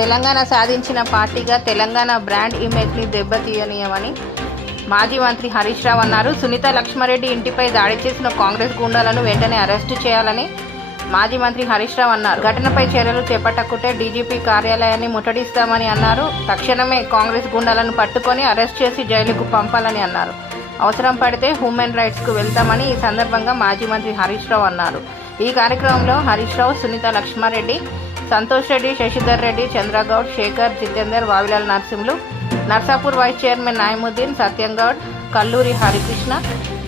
తెలంగాణ సాధించిన పార్టీగా తెలంగాణ బ్రాండ్ ఇమేజ్ని దెబ్బతీయనీయమని మాజీ మంత్రి హరీష్ రావు అన్నారు. సునీత లక్ష్మారెడ్డి ఇంటిపై దాడి చేసిన కాంగ్రెస్ గూండాలను వెంటనే అరెస్టు చేయాలని మాజీ మంత్రి హరీష్ రావు అన్నారు. ఘటనపై చర్యలు చేపట్టకుంటే డీజీపీ కార్యాలయాన్ని ముట్టడిస్తామని అన్నారు. తక్షణమే కాంగ్రెస్ గూండాలను పట్టుకొని అరెస్ట్ చేసి జైలుకు పంపాలని అన్నారు. అవసరం పడితే హ్యూమన్ రైట్స్కు వెళ్తామని ఈ సందర్భంగా మాజీ మంత్రి హరీష్ రావు అన్నారు. ఈ కార్యక్రమంలో హరీష్ రావు, సునీత లక్ష్మారెడ్డి, సంతోష్ రెడ్డి, శశిధర్ రెడ్డి, చంద్రగౌడ్, శేఖర్, జితేందర్, వావిలాల్ నరసింహులు, నర్సాపూర్ వైస్ చైర్మన్ నాయముద్దీన్, సత్యంగౌడ్, కల్లూరి హరికృష్ణ,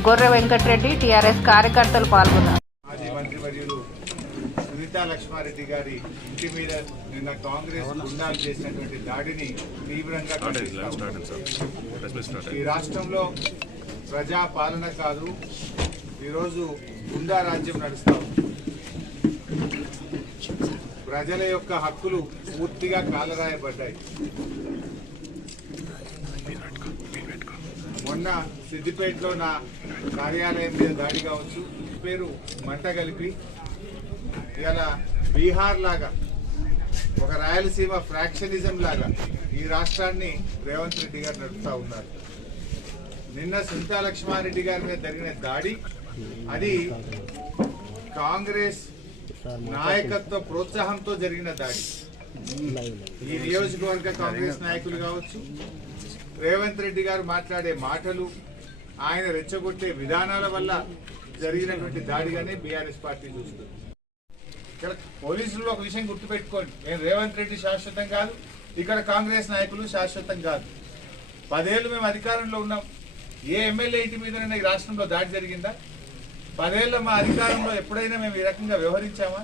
గొర్రె వెంకటరెడ్డి, టీఆర్ఎస్ కార్యకర్తలు పాల్గొన్నారు. మాజీ మంత్రివర్యులు సునీత లక్ష్మారెడ్డి గారి ఇంటి మీద నిన్న కాంగ్రెస్ గుండాలు చేసినటువంటి దాడిని తీవ్రంగా ఈ రాష్ట్రంలో ప్రజా పాలన కాదు, ఈరోజు గుండా రాజ్యం నడుస్తాం. ప్రజల యొక్క హక్కులు పూర్తిగా కాలరాయబడ్డాయి. మొన్న సిద్దిపేటలో నా కార్యాలయం మీద దాడి కావచ్చు, పేరు మంట కలిపి ఇలా బీహార్ లాగా ఒక రాయలసీమ ఫ్రాక్షనిజం లాగా ఈ రాష్ట్రాన్ని రేవంత్ రెడ్డి గారు నడుపుతా ఉన్నారు. నిన్న సునీతా లక్ష్మారెడ్డి గారి మీద జరిగిన దాడి అది కాంగ్రెస్ నాయకత్వ ప్రోత్సాహంతో జరిగిన దాడి. ఈ నియోజకవర్గ కాంగ్రెస్ నాయకులు కావచ్చు, రేవంత్ రెడ్డి గారు మాట్లాడే మాటలు, ఆయన రెచ్చగొట్టే విధానాల వల్ల జరిగినటువంటి దాడిగానే బీఆర్ఎస్ పార్టీ చూస్తుంది. ఇక్కడ పోలీసులు ఒక విషయం గుర్తుపెట్టుకోండి, నేను రేవంత్ రెడ్డి శాశ్వతం కాదు, ఇక్కడ కాంగ్రెస్ నాయకులు శాశ్వతం కాదు. 10 ఏళ్ళు మేము అధికారంలో ఉన్నాం. ఏ ఎమ్మెల్యే ఇంటి మీదనైనా ఈ రాష్ట్రంలో దాడి జరిగిందా? 10 ఏళ్ళ మా అధికారంలో ఎప్పుడైనా మేము ఈ రకంగా వ్యవహరించామా?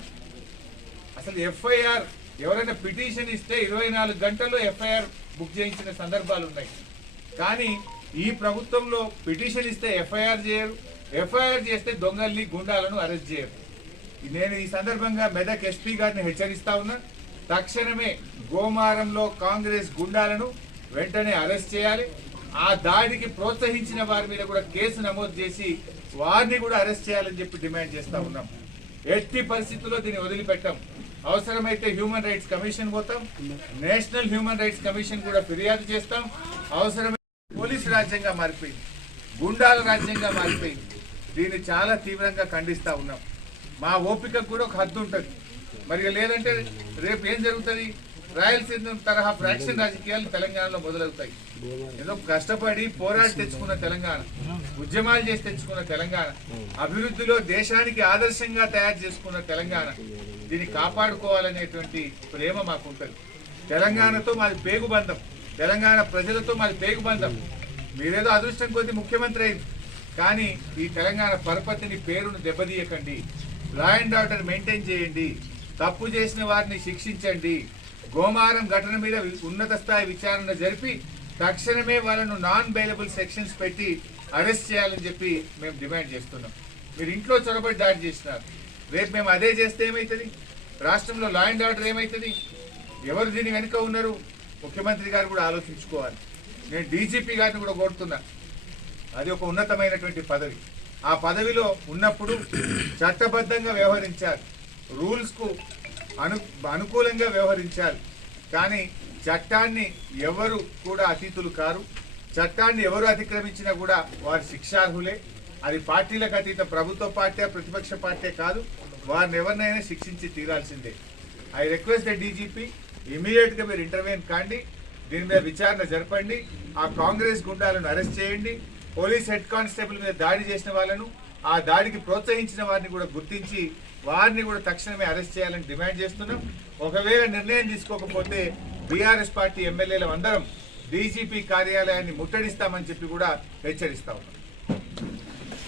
అసలు ఎఫ్ఐఆర్ ఎవరైనా పిటిషన్ ఇస్తే 24 గంటల్లో ఎఫ్ఐఆర్ బుక్ చేయించిన సందర్భాలు ఉన్నాయి. కానీ ఈ ప్రభుత్వంలో పిటిషన్ ఇస్తే ఎఫ్ఐఆర్ చేయరు, ఎఫ్ఐఆర్ చేస్తే దొంగల్ని గుండాలను అరెస్ట్ చేయరు. నేను ఈ సందర్భంగా మెదక్ ఎస్పీ గారిని హెచ్చరిస్తా ఉన్నా, తక్షణమే గోమారంలో కాంగ్రెస్ గుండాలను వెంటనే అరెస్ట్ చేయాలి. ఆ దాడికి ప్రోత్సహించిన వారి మీద కూడా కేసు నమోదు చేసి వారిని కూడా అరెస్ట్ చేయాలని చెప్పి డిమాండ్ చేస్తా ఉన్నాం. ఎట్టి పరిస్థితుల్లో దీన్ని వదిలిపెట్టాం. అవసరమైతే హ్యూమన్ రైట్స్ కమిషన్ పోతాం, నేషనల్ హ్యూమన్ రైట్స్ కమిషన్ కూడా ఫిర్యాదు చేస్తాం. అవసరమైతే పోలీసు రాజ్యంగా మారిపోయింది, గుండాల రాజ్యంగా మారిపోయింది. దీన్ని చాలా తీవ్రంగా ఖండిస్తా ఉన్నాం. మా ఓపికకు కూడా ఒక హద్దు ఉంటుంది. మరి లేదంటే రేపు ఏం జరుగుతుంది? రాయలసీమ తరహా ఫ్రాక్షన్ రాజకీయాలు తెలంగాణలో మొదలవుతాయి. ఏదో కష్టపడి పోరాడి తెచ్చుకున్న తెలంగాణ, ఉద్యమాలు చేసి తెచ్చుకున్న తెలంగాణ, అభివృద్ధిలో దేశానికి ఆదర్శంగా తయారు చేసుకున్న తెలంగాణ, దీన్ని కాపాడుకోవాలనేటువంటి ప్రేమ మాకుంటుంది. తెలంగాణతో మాది పేగుబంధం, తెలంగాణ ప్రజలతో మాది పేగుబంధం. మీరేదో అదృష్టం కొద్ది ముఖ్యమంత్రి అయింది, కానీ ఈ తెలంగాణ పరపతిని, పేరును దెబ్బతీయకండి. లా అండ్ ఆర్డర్ మెయింటైన్ చేయండి, తప్పు చేసిన వారిని శిక్షించండి. గోమారం ఘటన మీద ఉన్నత స్థాయి విచారణ జరిపి తక్షణమే వాళ్ళను నాన్ బెయిలబుల్ సెక్షన్స్ పెట్టి అరెస్ట్ చేయాలని చెప్పి మేము డిమాండ్ చేస్తున్నాం. మీరు ఇంట్లో చొరబడి దాడి చేసినారు, రేపు మేము అదే చేస్తే ఏమవుతుంది? రాష్ట్రంలో లా అండ్ ఆర్డర్ ఏమవుతుంది? ఎవరు దీని వెనుక ఉన్నారు? ముఖ్యమంత్రి గారు కూడా ఆలోచించుకోవాలి. నేను డీజీపీ గారిని కూడా కోరుతున్నా, అది ఒక ఉన్నతమైనటువంటి పదవి. ఆ పదవిలో ఉన్నప్పుడు చట్టబద్ధంగా వ్యవహరించాలి, రూల్స్కు అనుకూలంగా వ్యవహరించాలి. కానీ చట్టాన్ని ఎవరు కూడా అతీతులు కారు. చట్టాన్ని ఎవరు అతిక్రమించినా కూడా వారి శిక్షార్హులే. అది పార్టీలకు అతీత ప్రభుత్వ పార్టీ, ప్రతిపక్ష పార్టీ కాదు, వారిని ఎవరినైనా శిక్షించి తీరాల్సిందే. ఐ రిక్వెస్ట్ ద డీజీపీ, ఇమీడియట్గా మీరు ఇంటర్వ్యూన్ కాండి, దీని మీద విచారణ జరపండి, ఆ కాంగ్రెస్ గుండాలను అరెస్ట్ చేయండి. పోలీస్ హెడ్ కానిస్టేబుల్ మీద దాడి చేసిన వాళ్ళను, ఆ దాడికి ప్రోత్సహించిన వారిని కూడా గుర్తించి వారిని కూడా తక్షణమే అరెస్ట్ చేయాలని డిమాండ్ చేస్తున్నాం. ఒకవేళ నిర్ణయం తీసుకోకపోతే బీఆర్ఎస్ పార్టీ ఎమ్మెల్యేలు అందరం డీజీపీ కార్యాలయాన్ని ముట్టడిస్తామని చెప్పి కూడా హెచ్చరిస్తా ఉన్నాం.